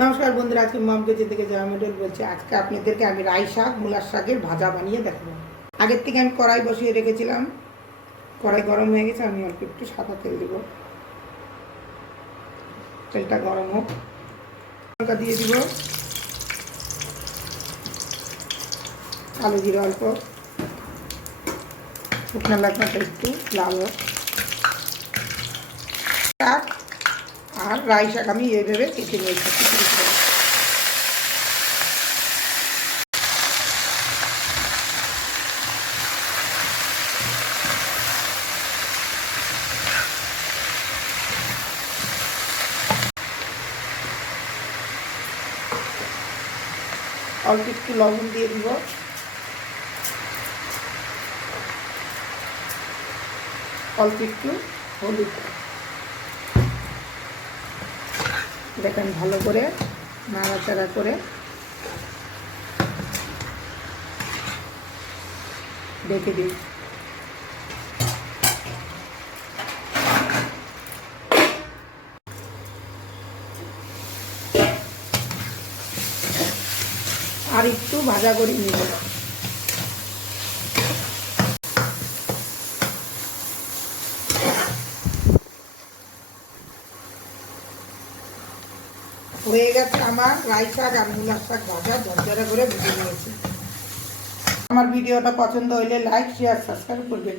নমস্কার বন্ধুরা, আজকে মম কিচেন থেকে জয়া মডেল বলছি। আজকে আপনাদেরকে আমি রাই শাক, মূলার শাকের ভাজা বানিয়ে দেখাবো। আগের থেকে আমি কড়াই বসিয়ে রেখেছিলাম। কড়াই গরম হয়ে গেছে, আমি অল্প একটু সাদা তেল দেবো। তেলটা গরম হোক, লঙ্কা দিয়ে দিব, কালো জিরা অল্প, শুকনো লঙ্কাটা একটু লাল হোক। শাক আর রাই শাক আমি এইভাবে কেটে নিয়েছি। অল্প একটু লবণ দিয়ে দিব, অল্প একটু হলুদ। দেখেন ভালো করে নাড়াচাড়া করে ঢেকে দিই। আর একটু ভাজা করে নিব। হয়ে গেছে আমার রাই শাক আর মূলার শাক ভাজা, ঝরঝরা করে ভেজে নিয়েছি। আমার ভিডিওটা পছন্দ হলে লাইক, শেয়ার, সাবস্ক্রাইব করবেন।